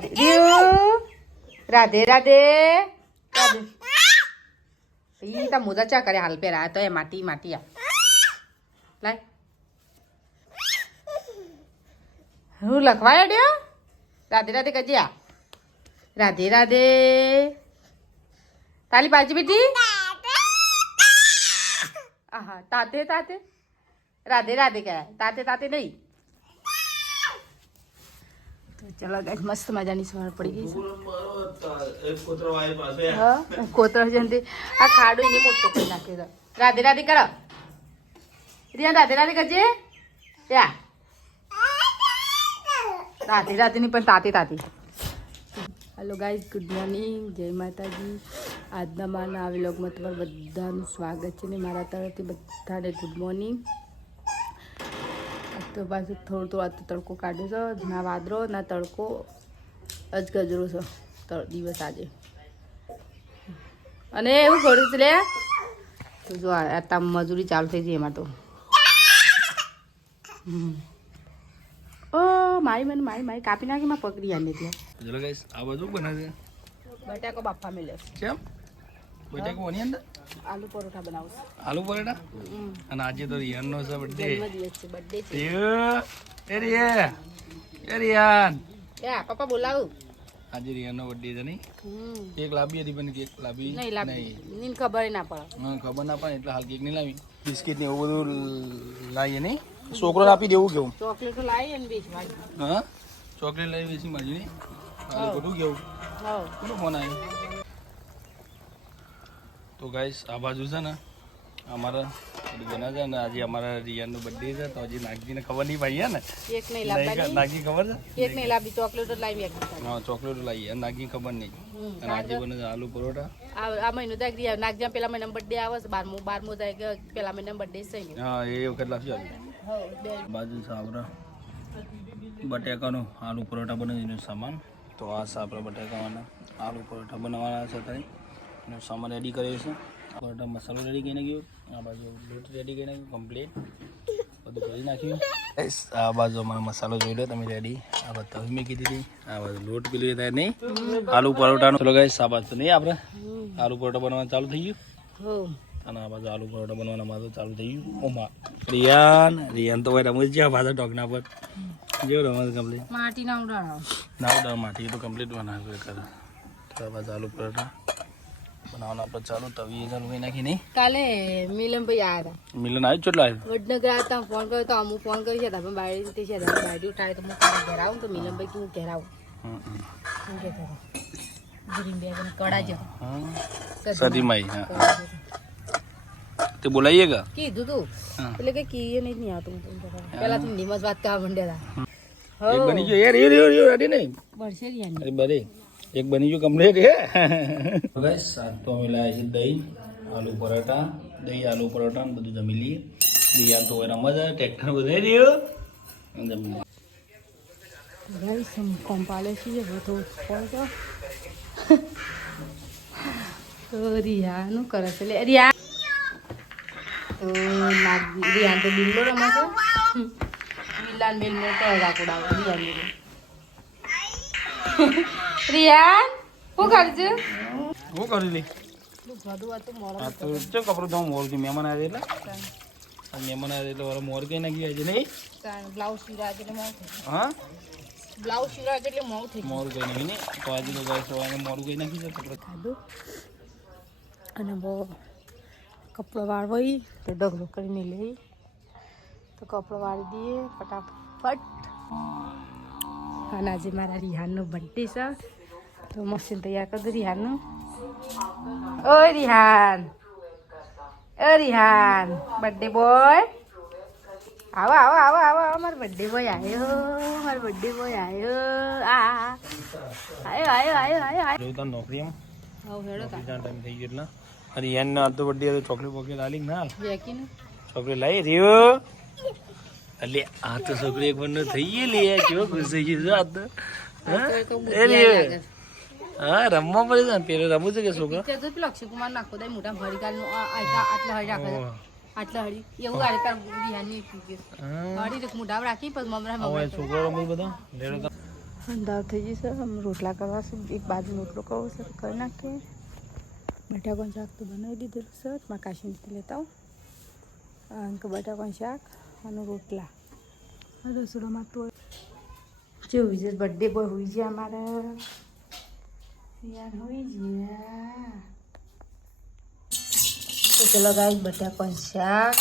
રાધે રાધે રાધે ઈ તા મોજા ચા કરે હાલ પેરા તો એ માટી માટી આ લાય હું લખવાય ડ્યો રાધે રાધે કજ્યા રાધે રાધે તાલી બાજી બેટી આહા તાતે તાતે રાધે રાધે કહેવાય તાતે તાતે નહીં તો ચલો ગાઈસ મસ્ત મજાની સવાર પડી ગઈ છે હા કોતરો જંતે આ ખાડો એને મોટો કરી નાખે તો રાધે રાધે કરો રિયા રાધે રાધે કરજે યા રાધે રાધે ની પણ તાતે તાતે હેલો ગાઈસ ગુડ મોર્નિંગ જય માતાજી આજના મારા આ વ્લોગમાં તમારું બધાનું સ્વાગત છે ને મારા તરફથી બધાને ગુડ મોર્નિંગ તો પાછું થોડું આજ તો તડકો કાઢ્યો છે ના વાદળો ના તડકો જ ગજરો છે દિવસ આજે અને એવું કર્યું છે લે તો જો આ મજૂરી ચાલુ થઈ ગઈ એમાં તો ઓ મારી કાપી નાખી માં પકડી આને ત્યાં ચલો ગાઈસ આ બાજુ બના દે બટાકો બાફા મેલે કેમ બટાકો ઓની અંદર આલુ પરોઠા બનાવું આલુ પરોઠા અને આજે તો રિયાનનો છે બર્થડે જન્મદિવસ છે બર્થડે છે રિયાન યા પપ્પા બોલાવું આજે રિયાનનો બર્થડે છે નહીં કેક લાવી હતી પણ કેક લાવી નહીં ખબર ના પડે ખબર ના પડે એટલે હાલ કેક નહીં લાવી બિસ્કિટ ને એવું બધું લાવીએ નહીં છોકરો આપી દેવું કેવું ચોકલેટો લાવી અને બેસવા હા ચોકલેટ લાવી બેસી મારી નહીં બધું કેવું હા કોનો ફોન આવ્યો તો ગાઈસ આ બાજુ છે ને અમારા બના છે ને આજે અમારા રિયાનનો બર્થડે છે તો હજી નાગજીને ખબર નહીં પાડી ને કેક નહીં લાવવાની નાગજી ખબર છે કેક નહીં લાવી ચોકલેટો લાવી હા ચોકલેટો લાવી અને નાગજી ખબર નહીં અને આજે બને છે આલુ પરોઠા આ મહિનો તો નાગજા પેલા મહિના બર્થડે આવે છે 12મો થાય પેલા મહિના બર્થડે છે હા એ વખત લાવશે બાજુ છે આપણા બટાકાનો આલુ પરોઠા બનાવીને સામાન તો આ છે આપણા બટાકાવાના આલુ પરોઠા બનાવવાના છે tady એનો સામાન રેડી કર્યો છે પરોઠા મસાલો રેડી કરી નાખ્યો આ બાજુ લોટ રેડી કરી નાખ્યો કમ્પ્લીટ બધું કરી નાખ્યું આ બાજુ અમારો મસાલો જોઈ લો તમે રેડી આ બતાવી મેં કીધી હતી આ બાજુ લોટ પેલી થાય નહીં આલુ પરોઠાનો ચલો ગાઈસ આ બાજુ નહીં આપણે આલુ પરોઠા બનાવવાનું ચાલુ થઈ ગયું અને આ બાજુ આલુ પરોઠા બનાવવાના મારું ચાલુ થઈ ગયું ઓમા રિયાન તો ભાઈ રમત જ્યાં પાછા ટોકના પર જેવું રમત કમ્પ્લીટ માટી ના ઉડાડો માટી તો કમ્પ્લીટ બનાવ્યું કરે તો આ બાજુ આલુ પરોઠા બનાવવાના આપણે ચાલુ તવી ચાલુ કરી નાખી નહીં કાલે મિલન ભાઈ આવ્યા હતા મિલન આવ્યું કેટલા આવ્યું વડનગર હતા ફોન કર્યો તો અમુક ફોન કરી છે પણ બાયડી તે છે બાયડી ઉઠાવે તો હું ઘેર આવું તો મિલન ભાઈ હું ઘેર આવું ગ્રીન બેગ અને કડા જ સદીમાઈ હા તે બોલાઈએ કા કીધું તું એટલે કે કીએ નહીં આવતું પેલા તો હિન્દીમાં જ વાત કરવા માંડ્યા હતા એક બની ગયો યાર એ રેડી નહીં બળશે રિયાની અરે બરે એક બની ગયું કમ્પ્લીટ હે ગાઈસ સાત તો અમે લાયા છે દહીં આલુ પરોઠા દહીં આલુ પરોઠા ને બધું જમી લઈએ રિયાન તો હોય રમવા જાય ટ્રેક્ટર વધારી રહ્યો જમી ગાઈસ હમ કોમ્પાલે છીએ वो तो कौन का तो રિયાનું કરે છે લે રિયા તો રિયાન તો બિલ્લો રમે છે બિલ્લાન મેલ મોટો રાકોડા રિયાન રિયાન શું કરજે હું કરી લે બધું વાતો મોર આ તો ચો કપડો તો મોર થી મહેમાન આવે એટલે મહેમાન આવે એટલે વાળો મોર કઈ નાખી છે નહીં બ્લાઉઝ સીરા એટલે મોર હા બ્લાઉઝ સીરા એટલે મોર થઈ મોર કઈ નાખી નહીં તો આજે તો ગાઈસ સવારે મોર કઈ નાખી છે કપડો ખાધું અને બહુ કપડો વાળવાઈ તો ડગલો કરીને લઈ તો કપડો વાળી દઈએ ફટાફટ અને આજે મારા રિહાનનો બર્થડે છે તો મશીન તૈયાર કરી દઉં રિહાનનું ઓ રિહાન બર્થડે બોય આવો આવો આવો આવો આવો મારો બર્થડે બોય આવ્યો આયો જોતા નોકરીમાં હવે હેડો ટાઈમ થઈ ગયો એટલે અરે યાન ના તો બર્થડે હતો ચોકલેટ બોકલેટ આલી ના જેકીનું ચોકલેટ લાવી રહ્યો એટલે આ તો છોકરી એક બંને થઈ ગઈ લે કેવો ખુશ થઈ ગઈ આ તો હા રમવા પડે છે પેલો રમવું છે કે છોકરા પેલો અક્ષયકુમાર નાખો દે મોટા ભરી કાલ આટલા હળી રાખે આટલા હળી એવું ગાડે તાર બિહારની હળી મોઢા રાખી પછી મમરા છોકરો રમવું બધા અંધાર થઈ જશે. આમ રોટલા કરવા છે. એક બાજુ રોટલો કરવો છે તો કરી નાખીએ. બટાકાનું શાક તો બનાવી દીધેલું છે. મારા કાશીથી લેતા આવું કે બટાકાનું શાક અને રોટલા રસોડામાં તો જેવું છે. બર્થડે બોય હોઈ ગયા અમારા યાર હોઈ ગયા. તો ચલો ગાઈસ બટાકાનું શાક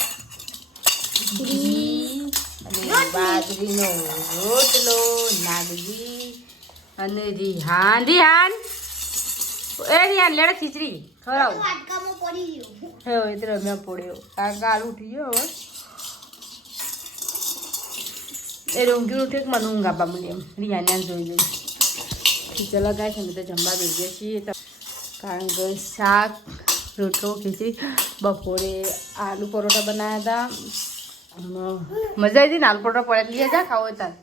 અને બાજરીનો રોટલો નાગજી અને રિહાન રિહાન લેડા ખીચડી ખવડાવું હે એટલે મેં પડ્યો કાલ ઉઠી ગયો હવે એ રોંગી ઉઠે મને ઊંઘ આપવા મને એમ રિહાને જોઈ જોઈ ચલો ગાય અમે તો જમવા બેસીએ છીએ તો કારણ કે શાક રોટલો ખીચડી બપોરે આલુ પરોઠા બનાવ્યા હતા. મજા આવી હતી ને આલુ પરોઠા પડે લઈએ જા ખાવો તાર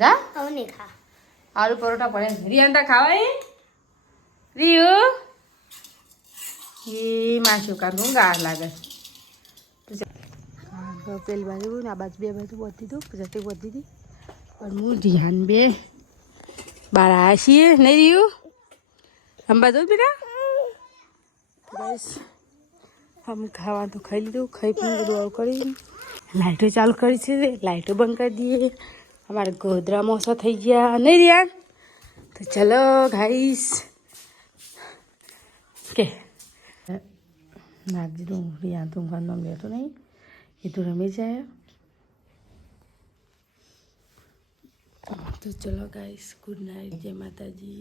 જા હવે નહીં ખા આલુ પરોઠા પડે રિયાન ખાવાય રિયુ એ માસું કાઢું ગાર લાગે પેલી બાજુ ને આ બાજુ બે બાજુ વધતી હતું જતી વધતી હતી પણ હું ધ્યાન બે બહાર આવ્યા છીએ નહીં રહ્યું અંબા દો બેટા બસ આમ ખાવા તો ખાઈ લીધું ખાઈ પીને બધું આવું કરી લાઇટો ચાલુ કરી છે લાઇટો બંધ કરી દઈએ. અમારે ગોધરા મોસા થઈ ગયા નહીં રિયાન તો ચલો ગાઈસ કે નાગજી તું રિયાન તું નામ લેતો નહીં એ તો રમી જાય. તો ચલો ગાઈસ ગુડ નાઇટ જય માતાજી.